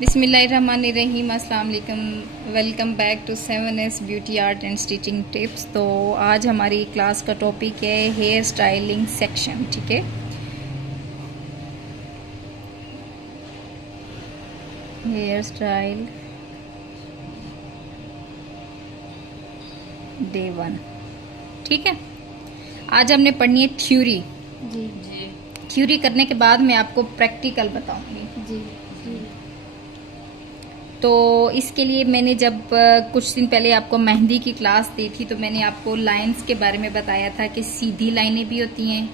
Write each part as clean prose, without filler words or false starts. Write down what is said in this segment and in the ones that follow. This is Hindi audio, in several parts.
बिस्मिल्लाहिर्रहमानिर्रहीम, अस्सलाम वालेकुम। Welcome back to 7S beauty art and stitching tips. तो आज हमारी क्लास का टॉपिक है हेयर स्टाइलिंग सेक्शन। ठीक है, हेयर स्टाइल डे 1। ठीक है, आज हमने पढ़नी है थ्योरी। जी थ्योरी करने के बाद मैं आपको प्रैक्टिकल बताऊंगी। जी तो इसके लिए मैंने जब कुछ दिन पहले आपको मेहंदी की क्लास दी थी तो मैंने आपको लाइंस के बारे में बताया था कि सीधी लाइनें भी होती हैं,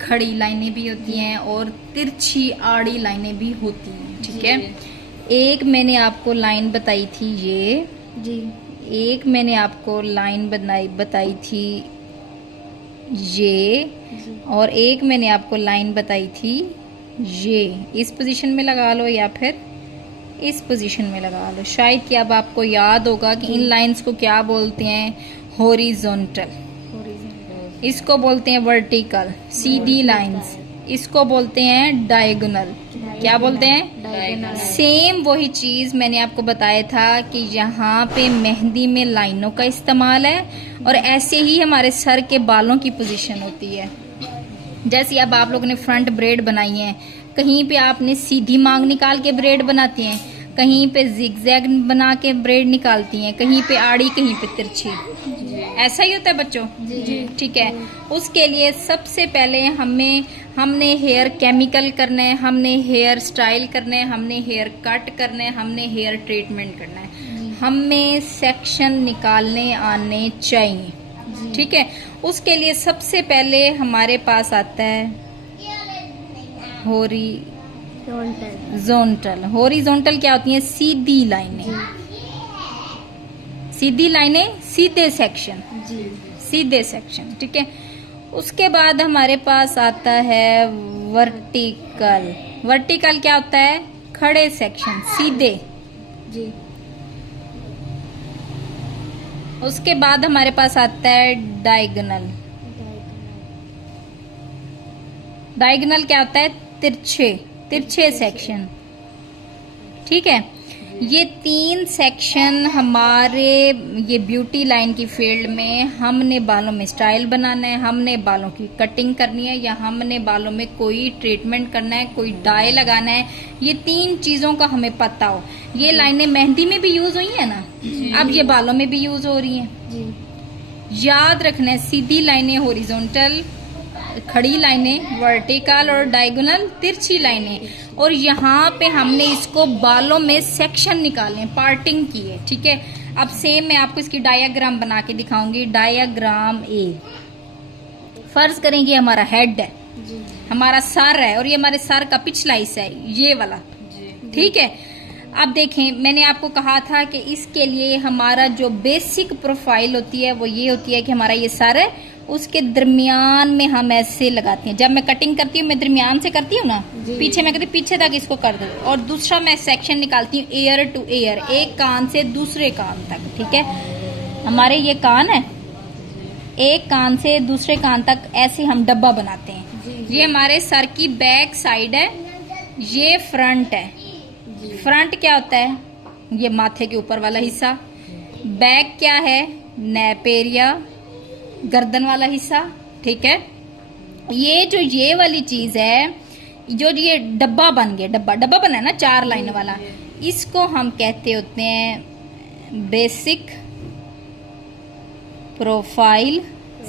खड़ी लाइनें भी होती हैं और तिरछी आड़ी लाइनें भी होती हैं। ठीक है, एक मैंने आपको लाइन बताई थी ये, जी एक मैंने आपको लाइन बताई थी ये, जी और एक मैंने आपको लाइन बताई थी ये। इस पोजीशन में लगा लो या फिर इस पोजीशन में लगा लो। शायद कि अब आपको याद होगा कि इन लाइंस को क्या बोलते हैं, हॉरिजॉन्टल। इसको बोलते हैं वर्टिकल, सीधी लाइंस। इसको बोलते हैं डायगोनल। क्या बोलते हैं? डायगोनल। सेम वही चीज मैंने आपको बताया था कि यहाँ पे मेहंदी में लाइनों का इस्तेमाल है और ऐसे ही हमारे सर के बालों की पोजीशन होती है। जैसे अब आप लोगों ने फ्रंट ब्रेड बनाई है, कहीं पे आपने सीधी मांग निकाल के ब्रेड बनाती हैं, कहीं पे जिगजैग बना के ब्रेड निकालती हैं, कहीं पे आड़ी, कहीं पे तिरछी। ऐसा ही होता है बच्चों। जी ठीक है, उसके लिए सबसे पहले हमने हेयर केमिकल करना है, हमने हेयर स्टाइल करना है, हमने हेयर कट करना है, हमने हेयर ट्रीटमेंट करना है। हमें सेक्शन निकालने आने चाहिए। ठीक है, उसके लिए सबसे पहले हमारे पास आता है हॉरिजॉन्टल। हॉरिजॉन्टल क्या होती है? सीधी लाइनें। सीधी लाइनें, सीधे सेक्शन, जी सीधे सेक्शन। ठीक है, उसके बाद हमारे पास आता है वर्टिकल। वर्टिकल क्या होता है? खड़े सेक्शन, सीधे। जी उसके बाद हमारे पास आता है डायगोनल। डायगोनल क्या होता है? तिरछे, तिरछे सेक्शन। ठीक है, ये तीन सेक्शन हमारे ये ब्यूटी लाइन की फील्ड में, हमने बालों में स्टाइल बनाना है, हमने बालों की कटिंग करनी है, या हमने बालों में कोई ट्रीटमेंट करना है, कोई डाई लगाना है, ये तीन चीजों का हमें पता हो। ये लाइनें मेहंदी में भी यूज हुई है ना, अब ये बालों में भी यूज हो रही हैं। जी याद रखना है, सीधी लाइनें हॉरिजॉन्टल, खड़ी लाइनें वर्टिकल, और डायगोनल तिरछी लाइनें। और यहाँ पे हमने इसको बालों में सेक्शन निकाले, पार्टिंग की है। ठीक है, अब सेम मैं आपको इसकी डायग्राम बना के दिखाऊंगी। डायग्राम ए, फर्ज करेंगे हमारा हेड है, जी हमारा सर है, और ये हमारे सर का पिछला हिस्सा है, ये वाला। ठीक है, अब देखें, मैंने आपको कहा था कि इसके लिए हमारा जो बेसिक प्रोफाइल होती है वो ये होती है कि हमारा ये सर है, उसके दरमियान में हम ऐसे लगाते हैं। जब मैं कटिंग करती हूँ मैं दरमियान से करती हूँ ना, पीछे मैं कहती पीछे तक इसको कर दो। और दूसरा मैं सेक्शन निकालती हूँ एयर टू एयर, एक कान से दूसरे कान तक। ठीक है, हमारे ये कान है, एक कान से दूसरे कान तक ऐसे हम डब्बा बनाते हैं। ये हमारे सर की बैक साइड है, ये फ्रंट है। फ्रंट क्या होता है? ये माथे के ऊपर वाला हिस्सा। बैक क्या है? नेप एरिया, गर्दन वाला हिस्सा। ठीक है, ये वाली चीज है, जो ये डब्बा बन गया, डब्बा बना है ना चार लाइन वाला, इसको हम कहते होते हैं basic profile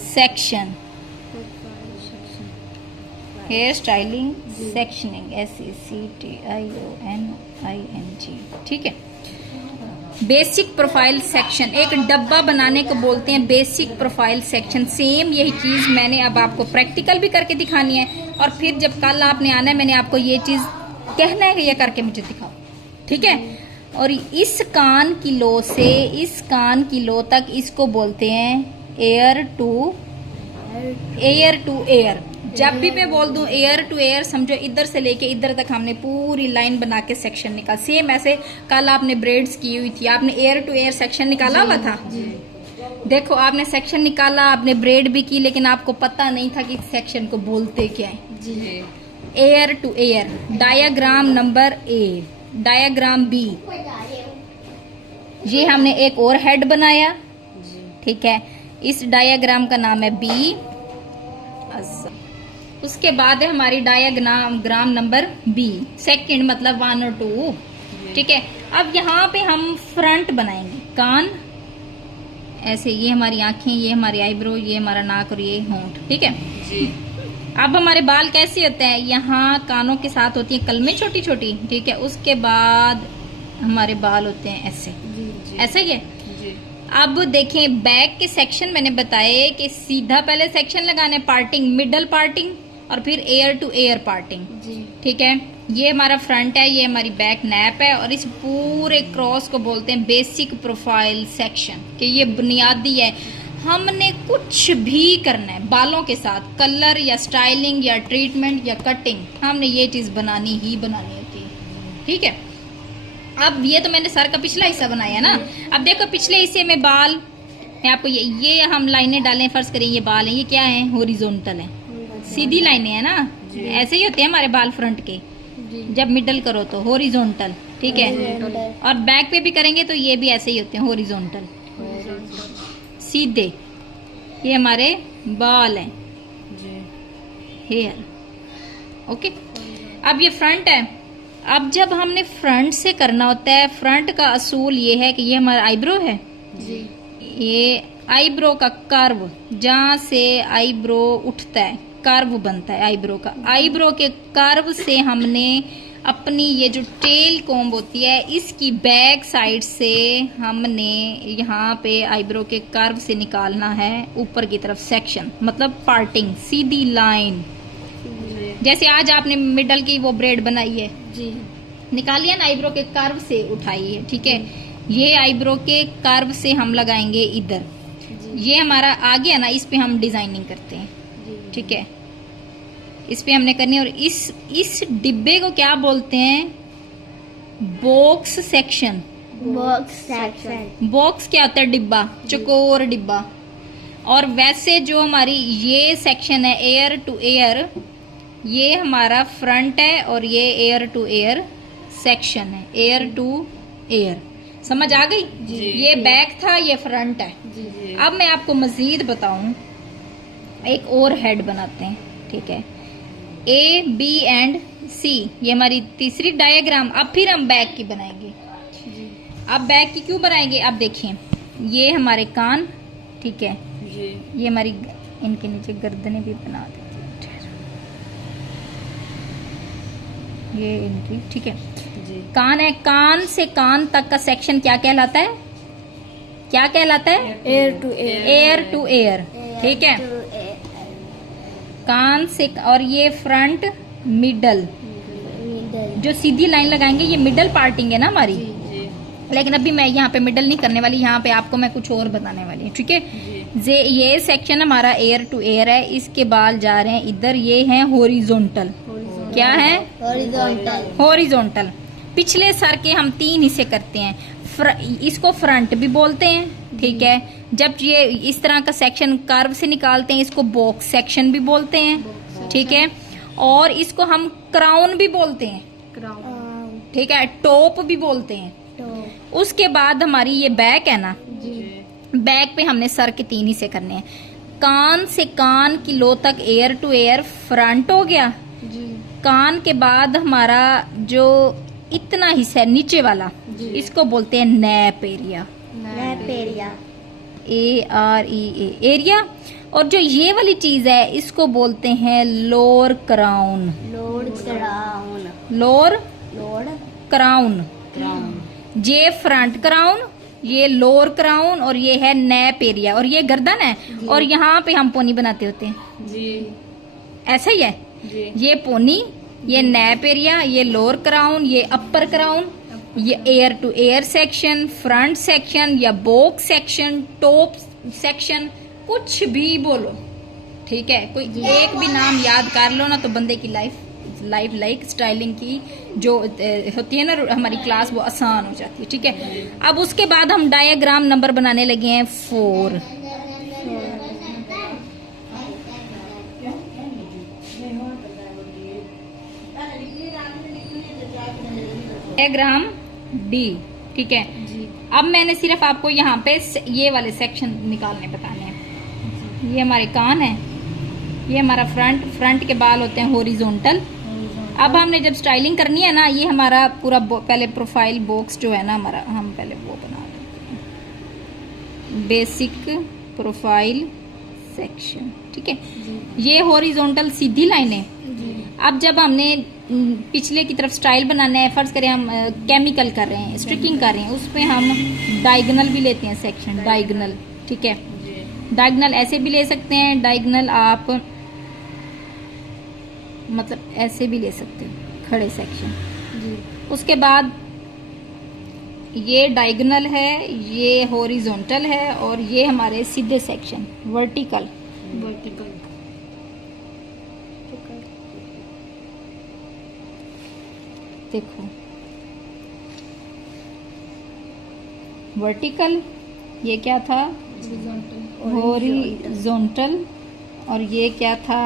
section, hair styling sectioning, SECTIONING। ठीक है, बेसिक प्रोफाइल सेक्शन, एक डब्बा बनाने को बोलते हैं बेसिक प्रोफाइल सेक्शन। सेम यही चीज मैंने अब आपको प्रैक्टिकल भी करके दिखानी है, और फिर जब कल आपने आना है मैंने आपको ये चीज कहना है कि ये करके मुझे दिखाओ। ठीक है, और इस कान की लो से इस कान की लो तक इसको बोलते हैं एयर टू एयर। जब भी मैं बोल दूं एयर टू एयर, समझो इधर से लेके इधर तक हमने पूरी लाइन बना के सेक्शन निकाल। सेम ऐसे कल आपने ब्रेड्स की हुई थी, आपने एयर टू एयर सेक्शन निकाला हुआ था। देखो, आपने सेक्शन निकाला, आपने ब्रेड भी की, लेकिन आपको पता नहीं था कि सेक्शन को बोलते क्या है। Ear to ear, diagram number A. Diagram B, ये हमने एक और हेड बनाया, ठीक है। इस डायग्राम का नाम है बी। उसके बाद है हमारी डायग्राम नंबर बी, सेकंड मतलब 1 और 2, ठीक है। अब यहाँ पे हम फ्रंट बनाएंगे, कान ऐसे, ये हमारी आंखें, ये हमारी आईब्रो, ये हमारा नाक और ये होंठ, ठीक है जी। अब हमारे बाल कैसे होते हैं, यहाँ कानों के साथ होती है कलमें छोटी छोटी, ठीक है। उसके बाद हमारे बाल होते हैं ऐसे, ऐसा ही है जी। अब देखें बैक के सेक्शन मैंने बताए कि सीधा पहले सेक्शन लगाने, पार्टिंग, मिडल पार्टिंग और फिर एयर टू एयर पार्टिंग, ठीक है। ये हमारा फ्रंट है, ये हमारी बैक नैप है, और इस पूरे क्रॉस को बोलते हैं बेसिक प्रोफाइल सेक्शन, कि ये बुनियादी है। हमने कुछ भी करना है बालों के साथ, कलर या स्टाइलिंग या ट्रीटमेंट या कटिंग, हमने ये चीज बनानी ही बनानी होती है, ठीक है। अब ये तो मैंने सर का पिछला हिस्सा बनाया ना। अब देखो पिछले हिस्से में बाल, मैं आपको ये हम लाइनें डालें, फर्ज करें ये बाल है, ये क्या है, हॉरिजॉन्टल है, सीधी लाइनें है ना, ऐसे ही होते हैं हमारे बाल फ्रंट के। जब मिडल करो तो हॉरिजॉन्टल, ठीक है, और बैक पे भी करेंगे तो ये भी ऐसे ही होते हैं, हॉरिजॉन्टल सीधे। ये हमारे बाल हैं, हेयर, ओके। अब ये फ्रंट है। अब जब हमने फ्रंट से करना होता है, फ्रंट का असूल ये है कि ये हमारा आईब्रो है जी। ये आईब्रो का कर्व, जहाँ से आईब्रो उठता है, कर्व बनता है आईब्रो का, आईब्रो के कर्व से हमने अपनी ये जो टेल कॉम्ब होती है, इसकी बैक साइड से हमने यहाँ पे आईब्रो के कर्व से निकालना है ऊपर की तरफ सेक्शन, मतलब पार्टिंग, सीधी लाइन। जैसे आज आपने मिडल की वो ब्रेड बनाई है जी, निकाली है ना, आईब्रो के कर्व से उठाई है, ठीक है। ये आईब्रो के कर्व से हम लगाएंगे इधर, ये हमारा आ गया ना, इस पे हम डिजाइनिंग करते हैं, ठीक है। इस पे हमने करनी है, और इस डिब्बे को क्या बोलते हैं, box section. Box section, box क्या होता है, डिब्बा, चौकोर डिब्बा। और वैसे जो हमारी ये सेक्शन है एयर टू एयर, ये हमारा फ्रंट है, और ये एयर टू एयर सेक्शन है, एयर टू एयर। समझ आ गई जी। ये बैक था, ये फ्रंट है जी। अब मैं आपको मजीद बताऊं, एक और हेड बनाते हैं, ठीक है। ए, बी एंड सी, ये हमारी तीसरी डायग्राम। अब फिर हम बैक की बनाएंगे जी। अब बैक की क्यों बनाएंगे, अब देखिए, ये हमारे कान, ठीक है जी। ये हमारी, इनके नीचे गर्दनें भी बना देते हैं, ये इनकी, ठीक है जी। कान है, कान से कान तक का सेक्शन क्या कहलाता है, क्या कहलाता है, ear to ear, ear to ear, ठीक है। कान से, और ये फ्रंट, मिडल, जो सीधी लाइन लगाएंगे, ये मिडल पार्टिंग है ना हमारी जी। लेकिन अभी मैं यहाँ पे मिडल नहीं करने वाली, यहाँ पे आपको मैं कुछ और बताने वाली हूँ, ठीक है। ये सेक्शन हमारा एयर टू एयर है, इसके बाल जा रहे हैं इधर, ये है हॉरिजॉन्टल, क्या है, हॉरिजॉन्टल, हॉरिजॉन्टल। पिछले सर के हम 3 हिस्से करते हैं, इसको फ्रंट भी बोलते हैं, ठीक है। जब ये इस तरह का सेक्शन कर्व से निकालते हैं, इसको बॉक्स सेक्शन भी बोलते हैं, ठीक है। और इसको हम क्राउन भी बोलते हैं, ठीक है, टॉप भी बोलते हैं। उसके बाद हमारी ये बैक है ना जी। बैक पे हमने सर के 3 हिस्से करने हैं, कान से कान की लो तक एयर टू एयर फ्रंट हो गया जी। कान के बाद हमारा जो इतना हिस्सा है नीचे वाला, इसको बोलते हैं nap area, nap area, AREA, area. और जो ये वाली चीज है, इसको बोलते हैं lower crown, lower crown, lower crown, ये फ्रंट क्राउन, ये लोअर क्राउन, और ये है नैप एरिया, और ये गर्दन है, और यहाँ पे हम पोनी बनाते होते हैं जी। ऐसा ही है जी। ये पोनी, ये नैप एरिया, ये लोअर क्राउन, ये अपर क्राउन, ये ear to ear section, front section या बॉक्स सेक्शन, टॉप सेक्शन, कुछ भी बोलो, ठीक है। कोई एक भी नाम याद कर लो ना, तो बंदे की लाइफ स्टाइलिंग की जो होती है ना हमारी क्लास, वो आसान हो जाती है, ठीक है। अब उसके बाद हम डायग्राम नंबर बनाने लगे हैं 4। Diagram D. ठीक है, जी अब मैंने सिर्फ आपको यहाँ पे ये वाले सेक्शन निकालने बताने हैं। ये हमारे कान है, ये हमारा फ्रंट के बाल होते हैं हॉरिजॉन्टल। अब हमने जब स्टाइलिंग करनी है ना, ये हमारा पूरा पहले प्रोफाइल बॉक्स जो है ना हमारा, हम पहले वो बना देते हैं, बेसिक प्रोफाइल सेक्शन। ठीक है, ये हॉरिजॉन्टल सीधी लाइन है। अब जब हमने पिछले की तरफ स्टाइल बनाना है, फर्ज करें हम केमिकल कर रहे हैं, स्ट्रिकिंग कर रहे हैं, उसमें हम डायगोनल भी लेते हैं सेक्शन, डायगोनल। ठीक है, डायगोनल ऐसे भी ले सकते हैं, डायगोनल आप मतलब ऐसे भी ले सकते हैं, खड़े सेक्शन। उसके बाद ये डायगोनल है, ये हॉरिजॉन्टल है, और ये हमारे सीधे सेक्शन वर्टिकल। देखो वर्टिकल, ये क्या था हॉरिजॉन्टल, और ये क्या था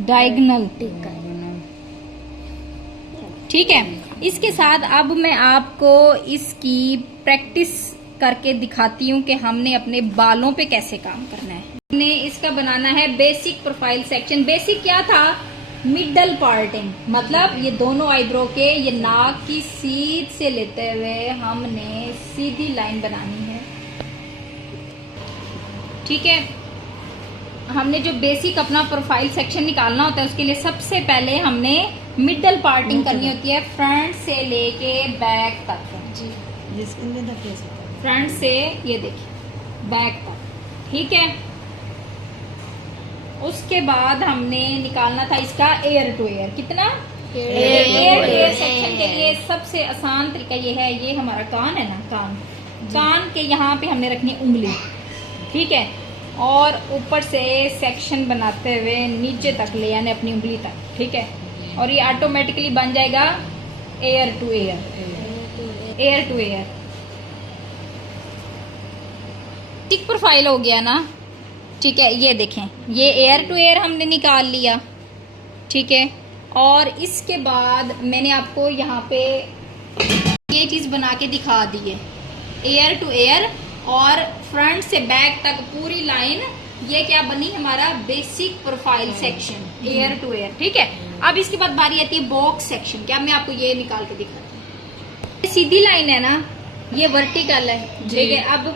डायगोनल। ठीक है, इसके साथ अब मैं आपको इसकी प्रैक्टिस करके दिखाती हूँ कि हमने अपने बालों पे कैसे काम करना है। हमने इसका बनाना है बेसिक प्रोफाइल सेक्शन। बेसिक क्या था, मिडल पार्टिंग, मतलब ये दोनों आईब्रो के, ये नाक की सीध से लेते हुए हमने सीधी लाइन बनानी है। ठीक है, हमने जो बेसिक अपना प्रोफाइल सेक्शन निकालना होता है, उसके लिए सबसे पहले हमने मिडल पार्टिंग करनी होती है, फ्रंट से लेके बैक तक। जी, फ्रंट से ये देखिए बैक तक। ठीक है, उसके बाद हमने निकालना था इसका एयर टू एयर। कितना एयर टू एयर सेक्शन के लिए सबसे आसान तरीका ये है, ये हमारा कान है ना, कान के यहाँ पे हमने रखनी उंगली। ठीक है, और ऊपर से सेक्शन बनाते हुए नीचे तक ले आने अपनी उंगली तक। ठीक है, और ये ऑटोमेटिकली बन जाएगा ear to ear. Ear to ear tick profile हो गया ना। ठीक है, ये देखें, ये एयर टू एयर हमने निकाल लिया। ठीक है, और इसके बाद मैंने आपको यहाँ पे ये चीज बना के दिखा दी है, एयर टू एयर और फ्रंट से बैक तक पूरी लाइन। ये क्या बनी हमारा basic profile section, ear to ear. ठीक है, अब इसके बाद बारी आती है बॉक्स सेक्शन। क्या मैं आपको ये निकाल के दिखाती हूँ, ये सीधी लाइन है ना, ये वर्टिकल है। ठीक है, अब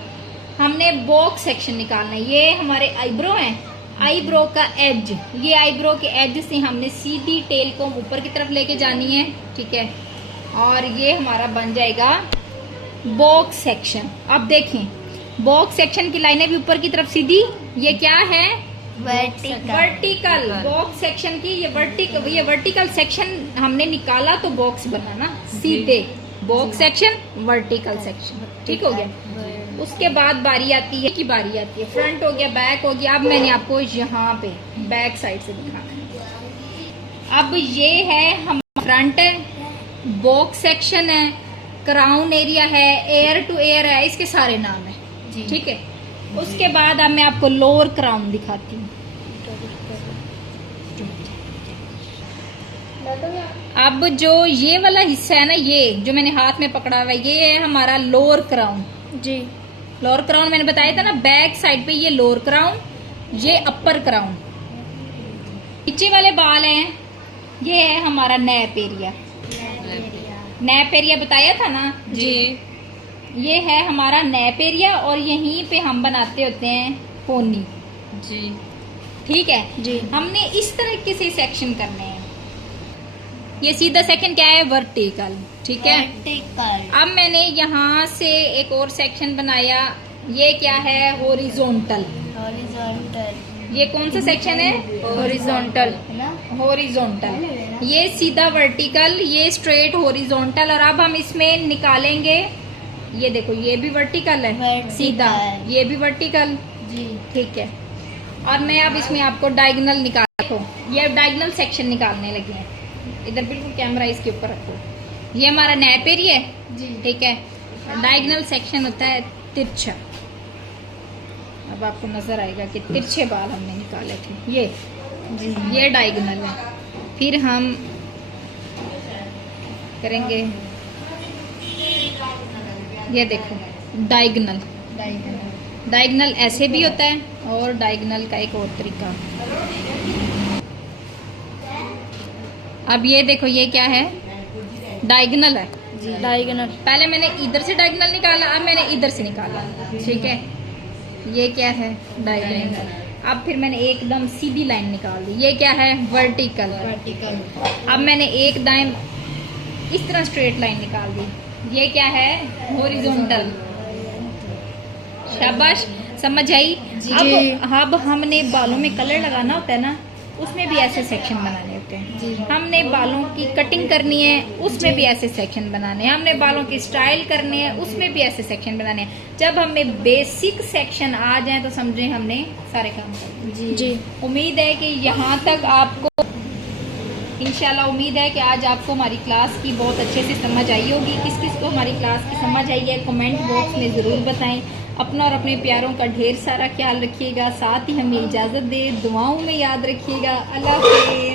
हमने बॉक्स सेक्शन निकालना है। ये हमारे आईब्रो हैं, आईब्रो का एज, ये आईब्रो के एज से हमने सीधी टेल को ऊपर की तरफ लेके जानी है। ठीक है, और ये हमारा बन जाएगा बॉक्स सेक्शन। अब देखें, बॉक्स सेक्शन की लाइनें भी ऊपर की तरफ सीधी, ये क्या है वर्टिकल। बॉक्स सेक्शन की ये वर्टिकल सेक्शन हमने निकाला तो बॉक्स बना ना सीधे, बॉक्स सेक्शन वर्टिकल सेक्शन। ठीक हो गया। उसके बाद बारी आती है फ्रंट हो गया, बैक हो गया। अब मैंने आपको यहाँ पे बैक साइड से दिखाना है। अब ये है हम फ्रंट है, बॉक्स सेक्शन है, क्राउन एरिया है, एयर टू एयर है, इसके सारे नाम है। ठीक है, उसके बाद अब मैं आपको लोअर क्राउन दिखाती हूँ। अब जो ये वाला हिस्सा है ना, ये जो मैंने हाथ में पकड़ा हुआ है, ये है हमारा लोअर क्राउन। जी, लोअर क्राउन मैंने बताया था ना, बैक साइड पे ये लोअर क्राउन, ये अपर क्राउन। नीचे वाले बाल हैं, ये है हमारा नैप एरिया। नैप एरिया बताया था ना जी, ये है हमारा नैप एरिया, और यहीं पे हम बनाते होते हैं पोनी। जी, ठीक है जी। हमने इस तरीके से सेक्शन करने हैं। ये सीधा सेक्शन क्या है, वर्टिकल। ठीक है, वर्टिकल। अब मैंने यहाँ से एक और सेक्शन बनाया, ये क्या है, हॉरिजॉन्टल। हॉरिजॉन्टल, ये कौन सा सेक्शन है, हॉरिजॉन्टल। हॉरिजॉन्टल, ये सीधा वर्टिकल, ये स्ट्रेट हॉरिजॉन्टल। और अब हम इसमें निकालेंगे, ये देखो, ये भी वर्टिकल है सीधा, ये भी वर्टिकल। जी, ठीक है। और मैं अब इसमें आपको डायगोनल निकाल, देखो ये डायगोनल सेक्शन निकालने लगी है। इधर बिल्कुल कैमरा इसके ऊपर रखो, ये हमारा नैप एरिया है जी। ठीक है, डायगोनल सेक्शन होता है तिरछा। अब आपको नजर आएगा कि तिरछे बाल हमने निकाले थे, ये जी, ये डायगोनल है। फिर हम करेंगे ये देखो डायगोनल, डायगोनल ऐसे भी होता है और डायगोनल का एक और तरीका। अब ये देखो ये क्या है, डायगोनल है। डायगोनल। पहले मैंने इधर से डायगोनल निकाला, अब मैंने इधर से निकाला, ठीक है। ये क्या है, डायगोनल। अब फिर मैंने एकदम सीधी लाइन निकाल दी, ये क्या है, वर्टिकल। अब मैंने एक दाएं इस तरह स्ट्रेट लाइन निकाल दी, ये क्या है, हॉरिजॉन्टल। शाबाश, समझ आई। अब हमने बालों में कलर लगाना होता है ना, उसमें भी ऐसे सेक्शन बनाने होते हैं। हमने बालों की कटिंग करनी है, उसमें भी ऐसे सेक्शन बनाने हैं। हमने बालों की स्टाइल करनी है, उसमें भी ऐसे सेक्शन बनाने हैं। जब हमें बेसिक सेक्शन आ जाए तो समझे हमने सारे काम कर दिए। जी। उम्मीद है कि यहाँ तक आपको, इंशाल्लाह उम्मीद है कि आज आपको हमारी क्लास की बहुत अच्छे से समझ आई होगी। किस किस को हमारी क्लास की समझ आई है कमेंट बॉक्स में ज़रूर बताएं। अपना और अपने प्यारों का ढेर सारा ख्याल रखिएगा, साथ ही हमें इजाज़त दे, दुआओं में याद रखिएगा। अल्लाह हाफ़िज़।